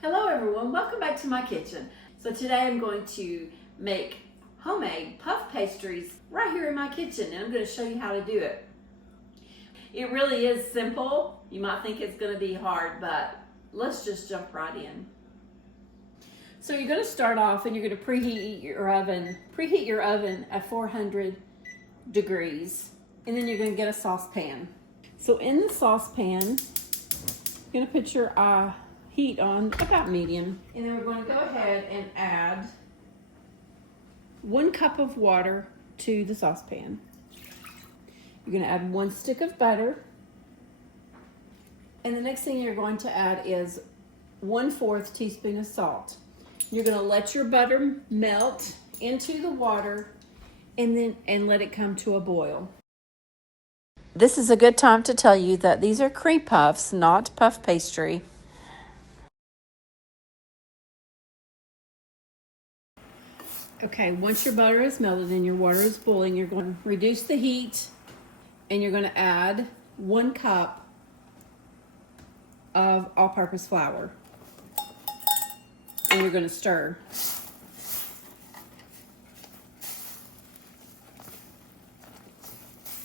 Hello everyone, welcome back to my kitchen. So today I'm going to make homemade puff pastries right here in my kitchen, and I'm going to show you how to do it. It really is simple. You might think it's going to be hard, but let's just jump right in. So you're going to start off and you're going to preheat your oven at 400 degrees, and then you're going to get a saucepan. So in the saucepan, you're going to put your heat on about medium, and then we're going to go ahead and add 1 cup of water to the saucepan. You're going to add 1 stick of butter, and the next thing you're going to add is 1/4 teaspoon of salt. You're going to let your butter melt into the water and let it come to a boil. This is a good time to tell you that these are cream puffs, not puff pastry. Okay, once your butter is melted and your water is boiling, you're going to reduce the heat and you're going to add 1 cup of all-purpose flour. And you're going to stir.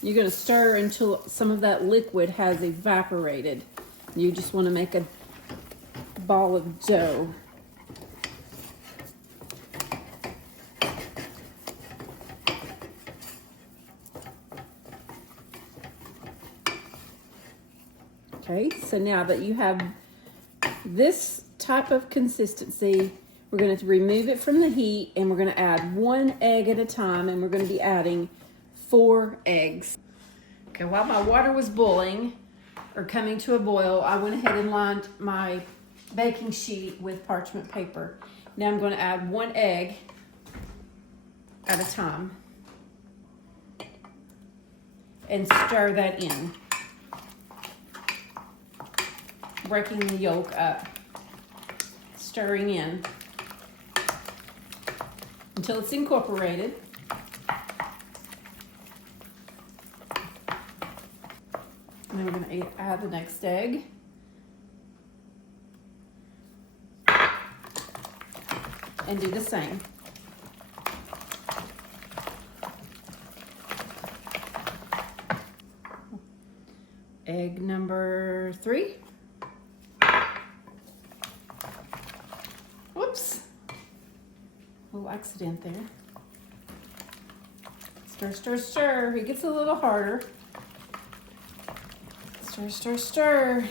You're going to stir until some of that liquid has evaporated. You just want to make a ball of dough. Okay, so now that you have this type of consistency, we're going to remove it from the heat and we're going to add 1 egg at a time, and we're going to be adding 4 eggs. Okay, while my water was boiling or coming to a boil, I went ahead and lined my baking sheet with parchment paper. Now I'm going to add 1 egg at a time and stir that in, breaking the yolk up, stirring in until it's incorporated. And then we're going to add the next egg. And do the same. Egg number 3. Whoops. A little accident there. Stir, stir, stir. It gets a little harder. Stir, stir, stir.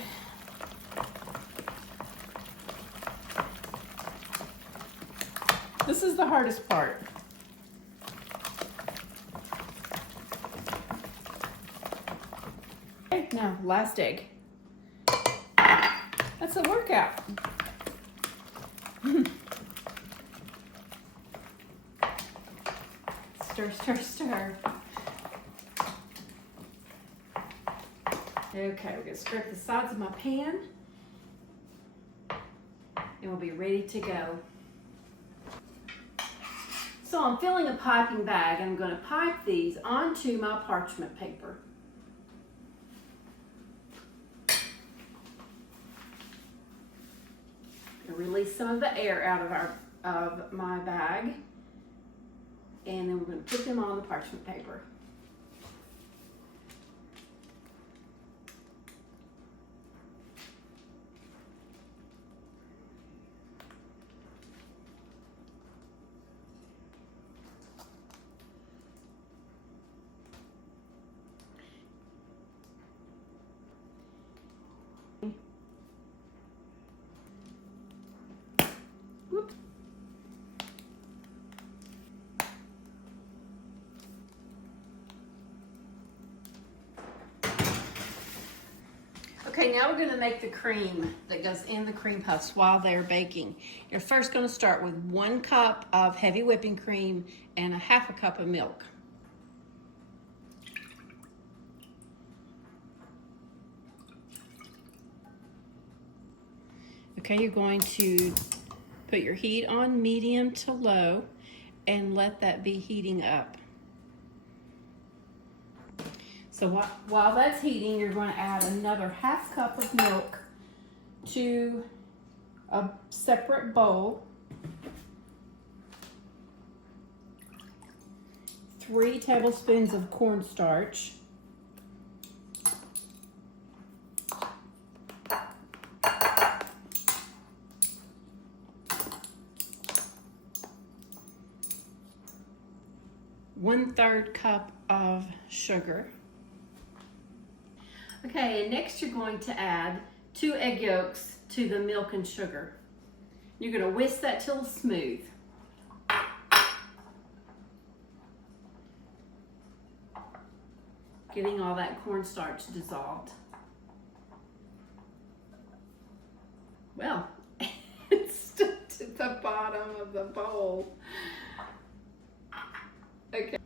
This is the hardest part. Okay, now last egg. That's a workout. Stir, stir, stir. Okay, we're going to scrape the sides of my pan and we'll be ready to go. So I'm filling a piping bag and I'm going to pipe these onto my parchment paper. I'm going to release some of the air out of my bag, and then we're going to put them on the parchment paper. Whoops. Okay, now we're going to make the cream that goes in the cream puffs while they're baking. You're first going to start with 1 cup of heavy whipping cream and 1/2 cup of milk. Okay, you're going to put your heat on medium to low and let that be heating up. So while that's heating, you're going to add another 1/2 cup of milk to a separate bowl, 3 tablespoons of cornstarch, 1/3 cup of sugar. Okay, and next you're going to add 2 egg yolks to the milk and sugar. You're going to whisk that till it's smooth. Getting all that cornstarch dissolved. Well, it stuck to the bottom of the bowl. Okay.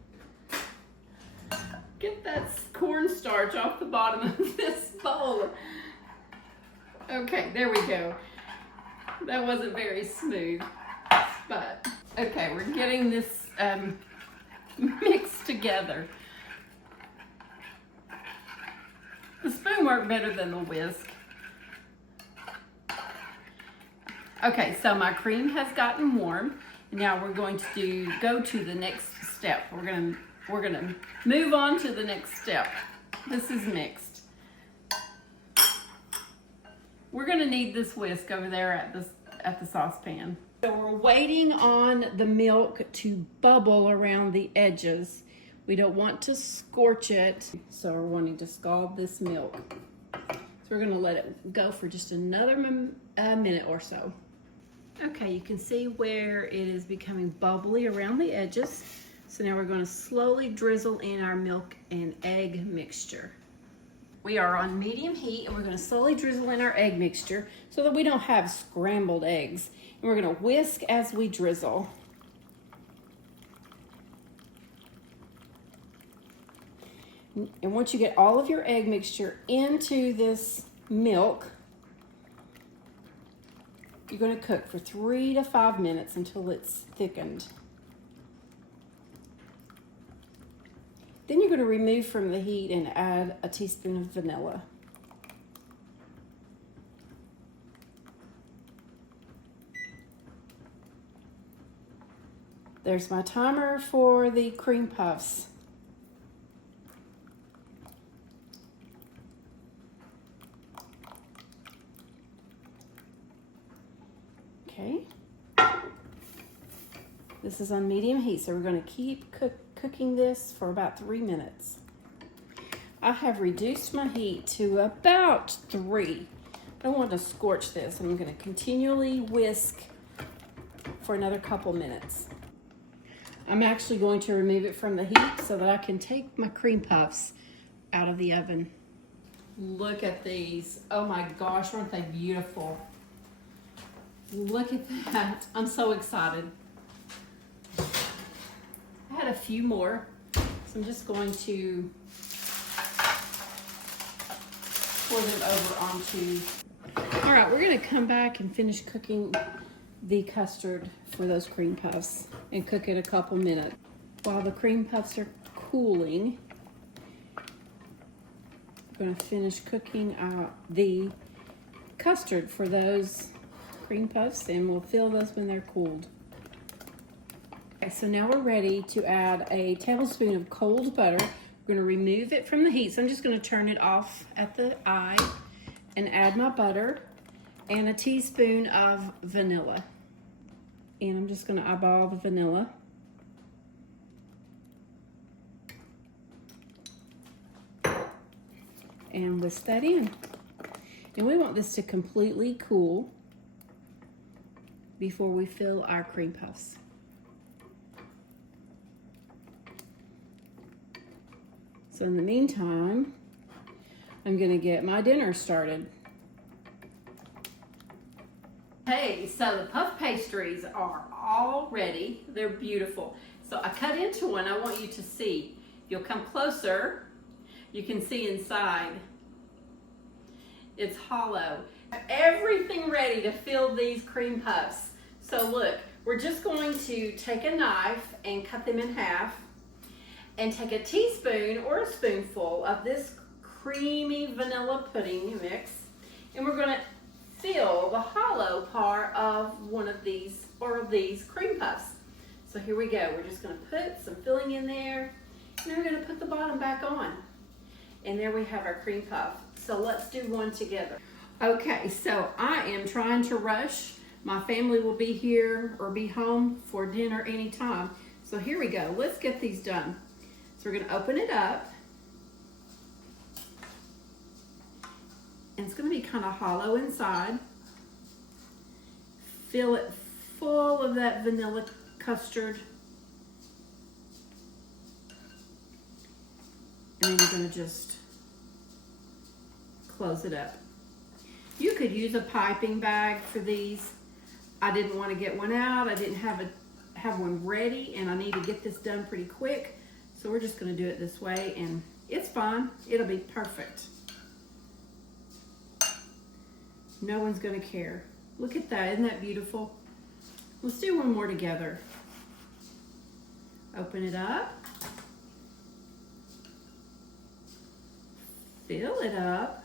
Get that cornstarch off the bottom of this bowl. Okay, there we go. That wasn't very smooth, but okay, we're getting this mixed together. The spoon worked better than the whisk. Okay, so my cream has gotten warm. Now we're going to go to the next step. We're gonna move on to the next step. This is mixed. We're gonna need this whisk over there at the saucepan. So we're waiting on the milk to bubble around the edges. We don't want to scorch it, so we're wanting to scald this milk. So we're gonna let it go for just another minute or so. Okay, you can see where it is becoming bubbly around the edges. So now we're going to slowly drizzle in our milk and egg mixture. We are on medium heat and we're going to slowly drizzle in our egg mixture so that we don't have scrambled eggs. And we're going to whisk as we drizzle. And once you get all of your egg mixture into this milk, you're going to cook for 3 to 5 minutes until it's thickened. Then you're going to remove from the heat and add a teaspoon of vanilla. There's my timer for the cream puffs. Okay. This is on medium heat, so we're going to keep cooking this for about 3 minutes. I have reduced my heat to about 3. I don't want to scorch this. I'm going to continually whisk for another couple minutes. I'm actually going to remove it from the heat so that I can take my cream puffs out of the oven. Look at these. Oh my gosh, aren't they beautiful? Look at that. I'm so excited. I had a few more, so I'm just going to pour them over onto. All right, we're going to come back and finish cooking the custard for those cream puffs and cook it a couple minutes. While the cream puffs are cooling, I'm going to finish cooking the custard for those cream puffs, and we'll fill those when they're cooled. Okay, so now we're ready to add a tablespoon of cold butter. We're going to remove it from the heat, so I'm just going to turn it off at the eye and add my butter and a teaspoon of vanilla. And I'm just going to eyeball the vanilla. And whisk that in. And we want this to completely cool before we fill our cream puffs. So in the meantime, I'm gonna get my dinner started. Hey, so the puff pastries are all ready. They're beautiful. So I cut into one. I want you to see. If you'll come closer, you can see inside. It's hollow. Everything ready to fill these cream puffs. So look, we're just going to take a knife and cut them in half and take a teaspoon or a spoonful of this creamy vanilla pudding mix, and we're going to fill the hollow part of one of these or of these cream puffs. So here we go. We're just going to put some filling in there, and then we're going to put the bottom back on. And there we have our cream puff. So let's do one together. Okay, so I am trying to rush. My family will be here or be home for dinner anytime. So here we go. Let's get these done. So we're going to open it up. And it's going to be kind of hollow inside. Fill it full of that vanilla custard. And then you're going to just close it up. You could use a piping bag for these. I didn't want to get one out. I didn't have one ready, and I need to get this done pretty quick. So we're just going to do it this way, and it's fine. It'll be perfect. No one's going to care. Look at that. Isn't that beautiful? Let's do one more together. Open it up. Fill it up.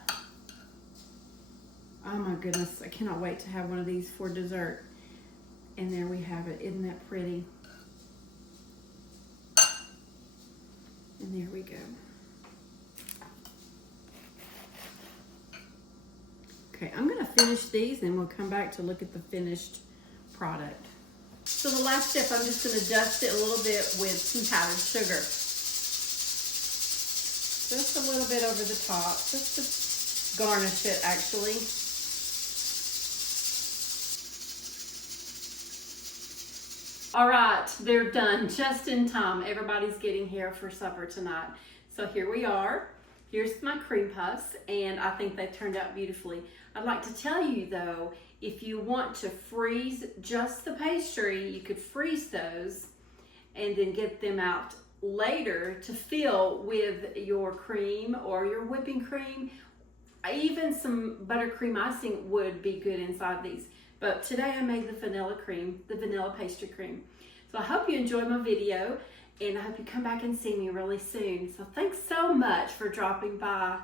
Oh my goodness, I cannot wait to have one of these for dessert. And there we have it. Isn't that pretty? And there we go. Okay, I'm gonna finish these and we'll come back to look at the finished product. So the last step, I'm just gonna dust it a little bit with some powdered sugar. Just a little bit over the top, just to garnish it actually. All right, they're done just in time. Everybody's getting here for supper tonight. So here we are. Here's my cream puffs, and I think they turned out beautifully. I'd like to tell you though, if you want to freeze just the pastry, you could freeze those and then get them out later to fill with your cream or your whipping cream. Even some buttercream icing would be good inside these. But today I made the vanilla cream, the vanilla pastry cream. So I hope you enjoyed my video, and I hope you come back and see me really soon. So thanks so much for dropping by.